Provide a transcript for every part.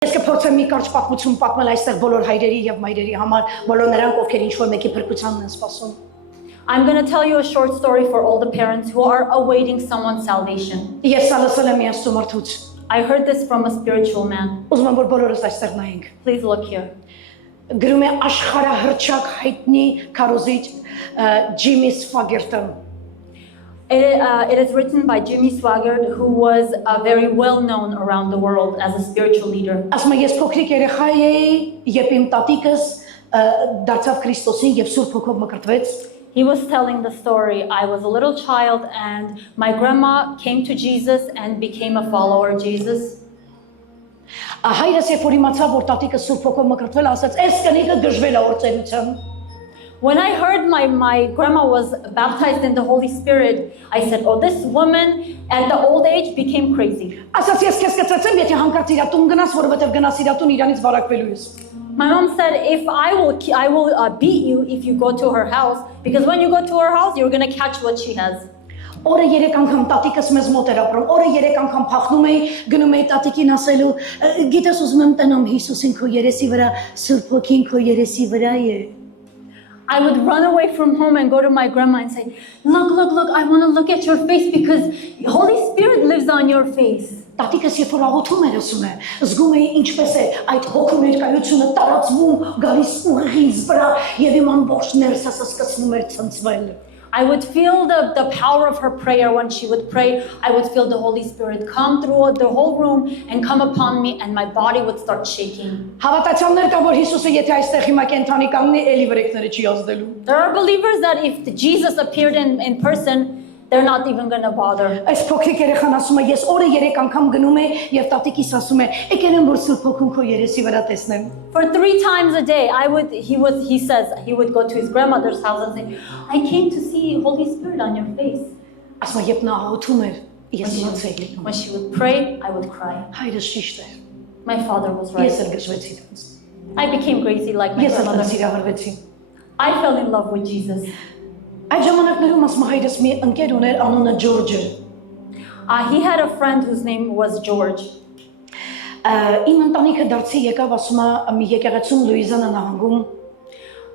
Ես կփորձեմ մի կարճ պատմություն պատմել այստեղ բոլոր հայրերի եւ մայրերի համար, բոլոր նրանք, ովքեր ինչ-որ մեկի փրկությանն են սպասում։ I'm going to tell you a short story for all the parents who are awaiting someone's salvation. Ես սա լսել եմ մի աստծո մարդուց։ I heard this from a spiritual man. Ուզում եմ որ բոլորս այստեղ նայենք։ Please look here. Գրում է աշխարհահռչակ հայտնի քարոզիչ Ջիմի Սվագերտը։ It is written by Jimmy Swaggart, who was very well known around the world as a spiritual leader. Ասում եմ ես փոքրիկ երեխա էի, երբ իմ տատիկս դարձավ Քրիստոսին եւ Սուրբ Հոգով մկրտվեց։ He was telling the story. I was a little child and my grandma came to Jesus and became a follower of Jesus. Հայրս երբ որ իմացավ որ տատիկս Սուրբ Հոգով մկրտվել, ասաց, «Այս կնիկը դժվել է օրծերության»։ When I heard my grandma was baptized in the Holy Spirit, I said, "Oh, this woman at the old age became crazy." Ասաց ես քեզ կծծեմ, եթե հանկարծ իր տուն գնաս, որովհետև գնաս իր տուն իրանից վարակվելու ես։ My mom said, "If I will beat you if you go to her house, because when you go to her house, you're going to catch what she has." Օրը 3 անգամ տատիկս մեզ մոտ էր ապրում, օրը 3 անգամ փախնում էի, գնում էի տատիկին ասելու, «Գիտես ուզում եմ տենամ Հիսուսին քո երեսի վրա, Սուրբ Հոգին քո երեսի վրա է»։ I would run away from home and go to my grandma and say, look, I want to look at your face because Holy Spirit lives on your face. Տատիկս երբ որ աղոթում էր, ասում է, զգում էի ինչպես է այդ հոգու ներկայությունը տարածվում, գալիս ուղիղ վրա եւ իմ ամբողջ ներսս սկսվում էր ցնցվել։ I would feel the power of her prayer when she would pray. I would feel the Holy Spirit come through the whole room and come upon me and my body would start shaking. Հավատացյալներ կա որ Հիսուսը եթե այստեղ հիմա կենթանի կանգնի, էլի վրեքները չի ազդելու։ There are believers that if Jesus appeared in person, they're not even going to bother. Այս փոքրիկ երեխան ասում է, ես օրը 3 անգամ գնում եմ եւ տատիկիս ասում է, եկել եմ որ Սուրբ Հոգուն քո երեսի վրա տեսնեմ։ For 3 times a day, he says he would go to his grandmother's house and say, "I came to see Holy Spirit on your face." Ասում է, երբ նա աղոթում էր, ես իմացել եմ։ When she would pray, I would cry. Հայրս ճիշտ էր։ My father was right. Ես էլ գժվեցի դրանց։ I became crazy like my Ես էլ grandmother. սիրահարվեցի։ I fell in love with Jesus. Այդ ժամանակներում ասում հայրս մի ընկեր ուներ անունը Ջորջը։ He had a friend whose name was George. Իմ ընտանիքը դարձի եկավ ասում մի եկեղեցում Լուիզիանա նահանգում։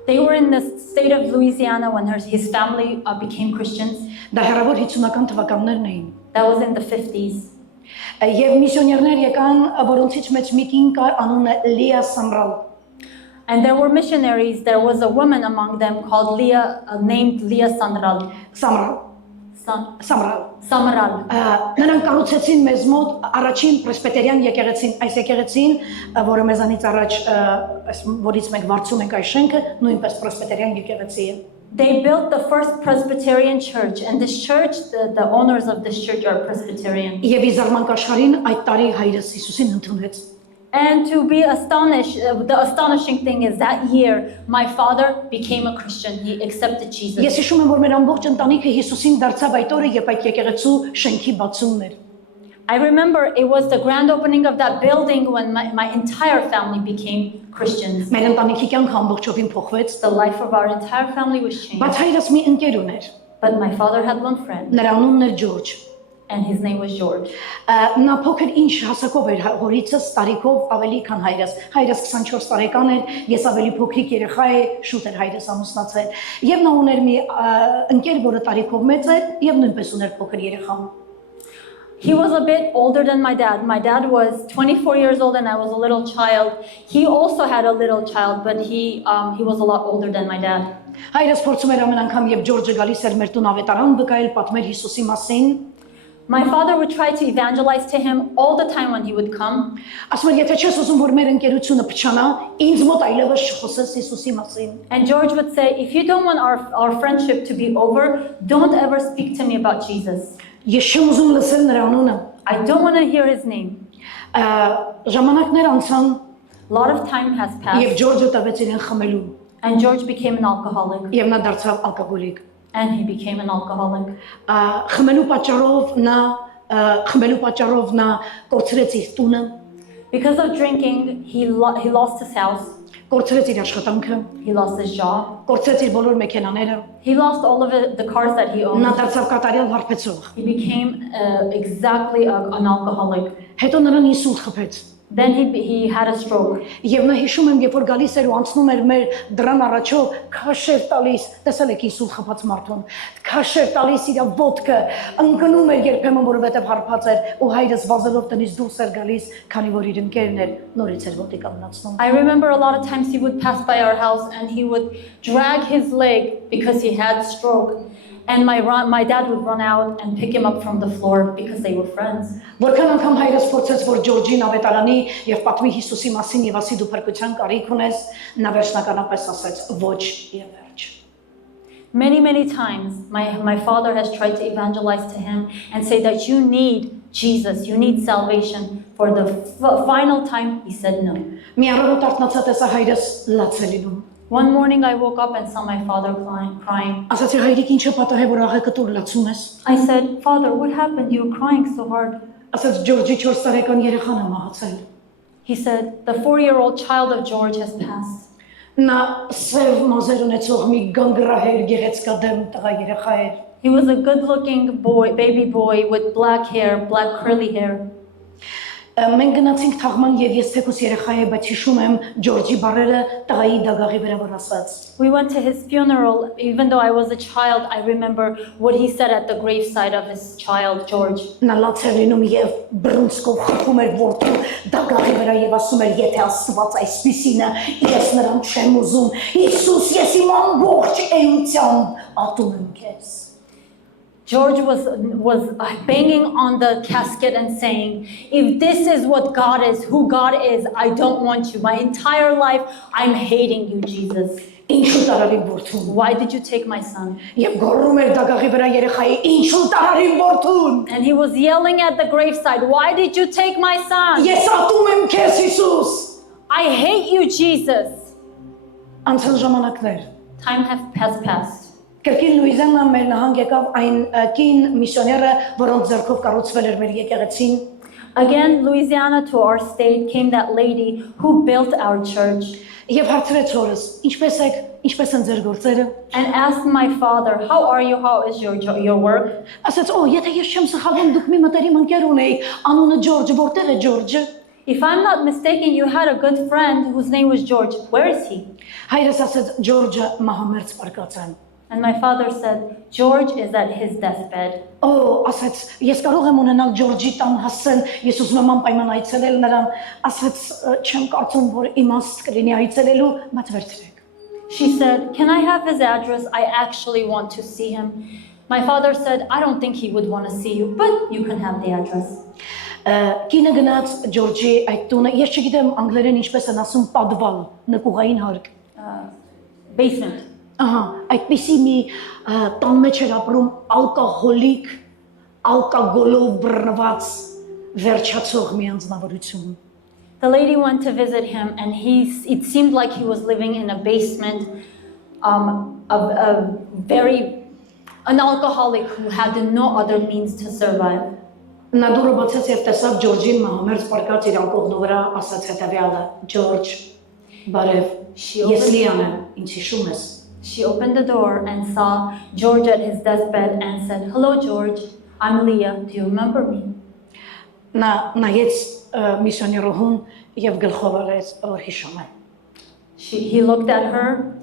They were in the state of Louisiana when his family became Christians. Դա հեռավոր 50-ական թվականներն էին։ That was in the 50s. Եվ միսիոներներ եկան, որոնցից մեջ մի կին կար անունը Լիա Սամրալ։ And there were missionaries. There was a woman among them called named Leah Samral. Samral. Նրանք կառուցեցին մեզ մոտ առաջին պրեսբիտերյան եկեղեցին, այս եկեղեցին, որը մեզանից առաջ որից մենք վարձում ենք այս շենքը, նույնպես պրեսբիտերյան եկեղեցի է։ They built the first Presbyterian church, and this church, the owners of this church are Presbyterian. Եվ իզարմանք աշխարհին այդ տարի հայրս Հիսուսին ընդունեց։ And to be astonished, the astonishing thing is that year, my father became a Christian. He accepted Jesus. Ես հիշում եմ, որ մեր ամբողջ ընտանիքը Հիսուսին դարձավ այդ օրը, երբ այդ եկեղեցու շենքի բացումն էր։ I remember it was the grand opening of that building when my entire family became Christians. Մեր ընտանիքի կյանքը ամբողջովին փոխվեց։ The life of our entire family was changed. Բայց հայրս մի ընկեր ուներ։ But my father had one friend. Նրա անունն էր Ջորջ։ And his name was George. Նա փոքր ինչ հասակով էր հորիցս տարիքով ավելի քան հայրս։ Հայրս 24 տարեկան էր, ես ավելի փոքրիկ երեխա էի, շուտ էր հայրս ամուսնացել։ Եվ նա ուներ մի ընկեր, որը տարիքով մեծ էր եւ նույնպես ուներ փոքր երեխա։ He was a bit older than my dad. My dad was 24 years old and I was a little child. He also had a little child, but he was a lot older than my dad. Հայրս փորձում էր ամեն անգամ երբ Ջորջը գալիս էր մեր տուն ավետարան վկայել պատմել Հիսուսի մասին։ My father would try to evangelize to him all the time when he would come. Ասում էր, եթե չես ուզում որ մեր ընկերությունը փչանա, ինձ մոտ այլևս չխոսես Հիսուսի մասին։ And George would say, if you don't want our friendship to be over, don't ever speak to me about Jesus. Ես չեմ ուզում լսել նրա անունը։ I don't want to hear his name. Ժամանակներ անցան, A lot of time has եւ passed. Ջորջը տվեց իրեն խմելու, And George became an alcoholic. եւ նա դարձավ ալկոհոլիկ։ And he became an alcoholic. Խմելու պատճառով նա կորցրեց իր տունը, Because of drinking, he lost his house. կորցրեց իր աշխատանքը, He lost his job. կորցրեց իր բոլոր մեքենաները, He lost all of the cars that he owned. նա դարձավ կատարյալ հարբեցող։ He became exactly an alcoholic. Հետո նրան ինսուլտ խփեց։ Then he had a stroke. Եվ նա հիշում եմ, երբ որ գալիս էր ու անցնում էր մեր դրան առաջով, քաշեր տալիս, տեսել եք ինսուլտ խփած մարդուն, քաշեր տալիս իր ոտքը, ընկնում էր երբեմն, որովհետև հարբած էր, ու հայրս վազելով տնից դուրս էր գալիս, քանի որ իր ընկերն էր, նորից էր ոտի կանգնացնում։ I remember a lot of times he would pass by our house and he would drag his leg because he had stroke. And my dad would run out and pick him up from the floor because they were friends. Որքան անգամ հայրս փորձեց, որ Ջորջին ավետարանի եւ պատմի Հիսուսի մասին եւ ասի դու փրկության կարիք ունես, նա վերջնականապես ասեց ոչ եւ վերջ։ Many times my father has tried to evangelize to him and say that you need Jesus, you need salvation. For the final time, he said no. Մի առավոտ արթնացա տեսա հայրս լացելինում։ One morning I woke up and saw my father crying. Ասացի հայրիկ ինչը պատահ է որ աղեկը դուր լացում ես։ I said, Father, what happened? You were crying so hard. Ասաց Ջորջի 4 տարեկան երեխան է մահացել։ He said, the 4-year-old child of George has passed. Նա սև մազեր ունեցող մի գանգրահեր գեղեցկադեմ տղա երեխա էր։ He was a good-looking boy, baby boy with black hair, black curly hair. Մենք գնացինք թաղման եւ ես թեկուս երեխա եմ, բայց հիշում եմ Ջորջի բառերը տղայի դագաղի վրա որ ասաց։ We went to his funeral. Even though I was a child, I remember what he said at the graveside of his child, George. Նա լացերինում եւ բռունցքով խփում էր որդու դագաղի վրա եւ ասում էր եթե Աստված այսպիսին է, ես նրան չեմ ուզում։ Հիսուս, ես իմ ամբողջ էությամբ ատում եմ քեզ։ George was banging on the casket and saying, if this is what God is, who God is, I don't want you. My entire life, I'm hating you, Jesus. Ինչու տարարի որդուն։ Why did you take my son? Եվ գոռում էր դագաղի վրա երեխայի ինչու տարարի որդուն։ And he was yelling at the graveside, why did you take my son? Ես ատում եմ քեզ Հիսուս։ I hate you, Jesus. Անցան ժամանակներ։ Time has passed. Կրկին Լուիզիանա մեր նահանգ եկավ այն կին միսիոները, որոնց ձեռքով կառուցվել էր մեր եկեղեցին։ Again, Louisiana to our state came that lady who built our church. Եվ հարցրեց հորս. Ինչպես եք, ինչպես են ձեր գործերը։ And asked my father, how are you? How is your work? Ասաց, օ, եթե ես չեմ սխալվում, դուք մի մտերիմ ընկեր ունեիք, անունը Ջորջ, որտեղ է Ջորջը։ If I'm not mistaken, you had a good friend whose name was George. Where is he? Հայրս ասաց, Ջորջը մահամերձ պարկած է։ And my father said, George is at his deathbed. Օ, ասաց, ես կարող եմ ունենալ Ջորջի տան հասցեն, ես ուզում եմ անպայման այցելել նրան, ասաց, չեմ կարծում, որ իմաստ կլինի այցելելու, բայց վերցրեք։ She said, can I have his address? I actually want to see him. My father said, I don't think he would want to see you, but you can have the address. Կինը գնաց Ջորջի այդ տունը, ես չգիտեմ անգլերեն ինչպես են ասում պատվալ, նկուղային հարկ։ Basement. Ահա, այդպիսի մի տան մեջ էր ապրում ալկոհոլիկ, ալկոգոլով բռնված վերջացող մի անձնավորություն։ The lady went to visit him and it seemed like he was living in a basement, an alcoholic who had no other means to survive. Նա դուրը բացեց եւ տեսավ Ջորջին մահամերձ պարկած իր անկողնու վրա, ասաց հետեւյալը. Ջորջ, բարև, ես Լիան եմ, ինձ հիշում ես։ She opened the door and saw George at his deathbed and said, hello, George, I'm Leah. Do you remember me? Նա նայեց միսիոներոհուն եւ գլխով արեց, որ հիշում եմ։ He looked at her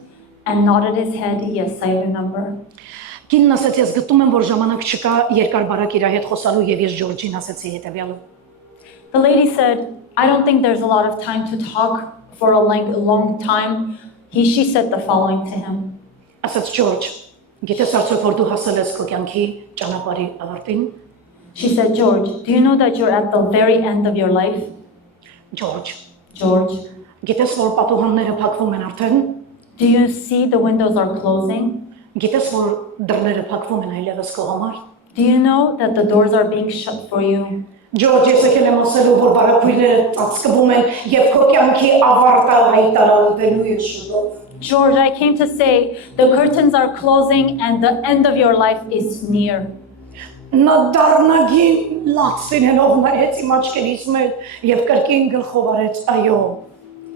and nodded his head, yes, I remember. Կինն ասաց, ես գտնում եմ, որ ժամանակ չկա երկար բարակ իր հետ խոսալու եւ ես Ջորջին ասեցի հետեւյալը։ The lady said, I don't think there's a lot of time to talk for a long time. She said the following to him. Ասաց Ջորջ, գիտես արդյոք որ դու հասել ես քո կյանքի ճանապարհի ավարտին։ She said, George, do you know that you're at the very end of your life? George, George, գիտես որ պատուհանները փակվում են արդեն։ do you see the windows are closing? Գիտես որ դռները փակվում են այլևս քո համար։ Do you know that the doors are being shut for you? Ջորջ, ես եկել եմ ասելու, որ բարակույրները ծածկվում են եւ քո կյանքի ավարտը հայտարարվելու է շուտով։ George, I came to say the curtains are closing and the end of your life is near. Նա դառնագին լացին հենով նայեց իմ աչքերից մեր եւ կրկին գլխով արեց այո։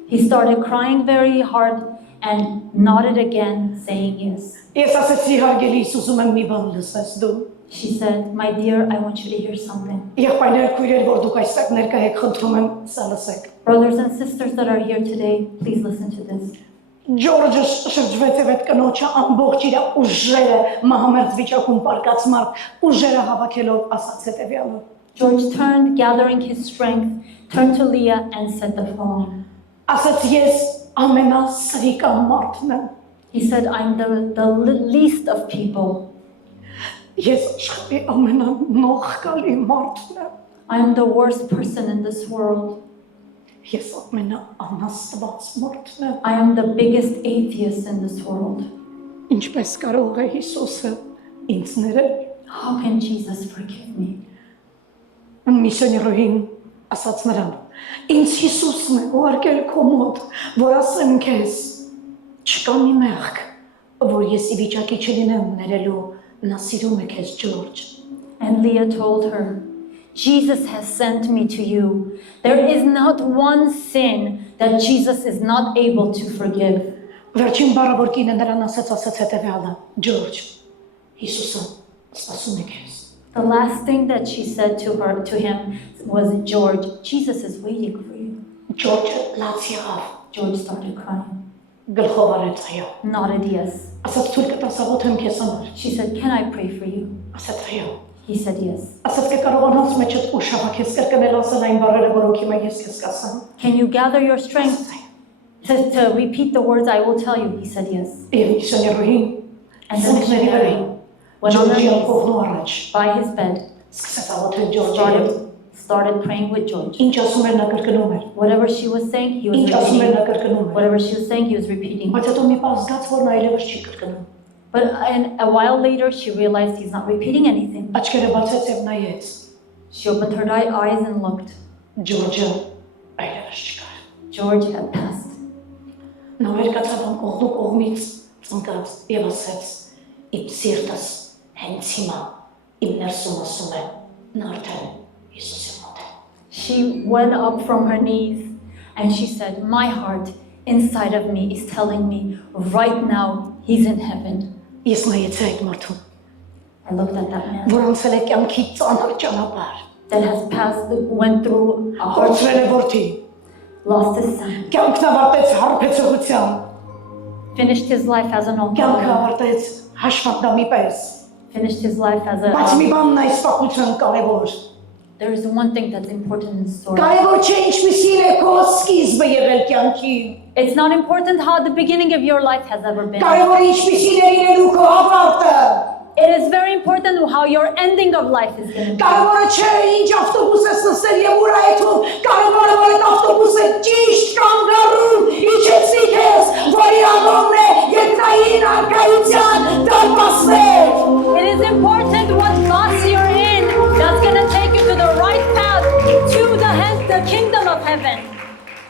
He started crying very hard and nodded again, saying yes. Ես ասեցի հարգելի, ուզում եմ մի բան լսես դու։ She said, my dear, I want you to hear something. Եղբայրներ, քույրեր, որ դուք այստեղ ներկա եք, խնդրում եմ, սա լսեք։ Brothers and sisters that are here today, please listen to this. Ջորջը շրջվեց եւ այդ կնոջը ամբողջ իր ուժերը մահամերձ վիճակում պարկած մարդ ուժերը հավաքելով ասաց հետեւյալը. George turned, gathering his strength, turned to Leah and said the following. Ասաց ես ամենասրիկան մարդն եմ։ He said, I'm the least of people. Ես աշխարհի ամենանողկալի մարդն եմ։ I am the worst person in this world. Ես ամենաանաստված մարդն եմ։ I am the biggest atheist in this world. Ինչպես կարող է Հիսուսը ինձ ներել։ How can Jesus forgive me? Միսիոներին ասաց նրան. Ինձ Հիսուսն է ուղարկել քո մոտ, որ ասեմ քեզ, չկա մի մեղք, որ ես ի վիճակի չլինեմ ներելու, նա սիրում է քեզ, Ջորջ։ And Leah told her, Jesus has sent me to you. There is not one sin that Jesus is not able to forgive. Վերջին բառը որ կինը նրան ասաց հետևյալը. Ջորջ, Հիսուսը սպասում է քեզ։ The last thing that she said to him was, George, Jesus is waiting for you. Ջորջը լաց եղավ, George started crying. գլխով արեց այո։ Nodded yes. Ասաց թույլ կտաս աղոթեմ քեզ համար։ She said, can I pray for you? Ասաց այո։ He said yes. Ասաց կկարողանաս մեջդ ուշава քեզ կրկնել ասել այն բառերը, որ հոգի մեջ ես քեզ կասեմ։ Can you gather your strength to repeat the words I will tell you? He said yes. Եվ միսիոներին And the missionary went on her knees by his bed, սկսեց աղոթել Ջորջի։ started praying with George. Ինչ ասում էր նա կրկնում էր։ Whatever she was saying, he was Ինչ ասում էր նա repeating. կրկնում էր։ Whatever she was saying, he was repeating. Բայց հետո մի պահ զգաց, որ նա այլևս չի կրկնում։ But a while later, she realized he's not repeating anything. Աչքերը բացեց եւ նայեց։ She opened her eyes and looked. Ջորջը այլևս չկար։ George had passed. Նա վեր կացավ ողնու կողմից ծնկած եւ ասեց. Իմ սիրտս հենց հիմա իմ ներսում ասում է նա արդեն Հիսուսի մոտ է։ She went up from her knees and she said, my heart inside of me is telling me right now he's in heaven. Ես նայեցի այդ մարդուն, I looked at that man որ անցել է կյանքի ծանր ճանապարհ, that has passed, went through a hard, հորցրել է որդի, lost his son, կյանքն ավարտեց հարբեցողությամբ, finished his life as an կյանքը alcoholic, ավարտեց հաշվանդամի պես, finished his life as բայց մի a... բանն այս պատմության կարևոր։ There is one thing that's important in the story. Կարևոր չէ ինչպիսին է քո սկիզբը եղել կյանքի։ It's not important how the beginning of your life has ever been. Կարևոր ինչպիսին է լինելու քո ավարտը։ It is very important how your ending of life is going to be. Կարևորը չէ ինչ ավտոբուս ես նստել եւ ուր այդում, կարևորը որ այդ ավտոբուսը ճիշտ կանգառում իջեցի քեզ, որի անունն է երկնային արկայության դարպասներ։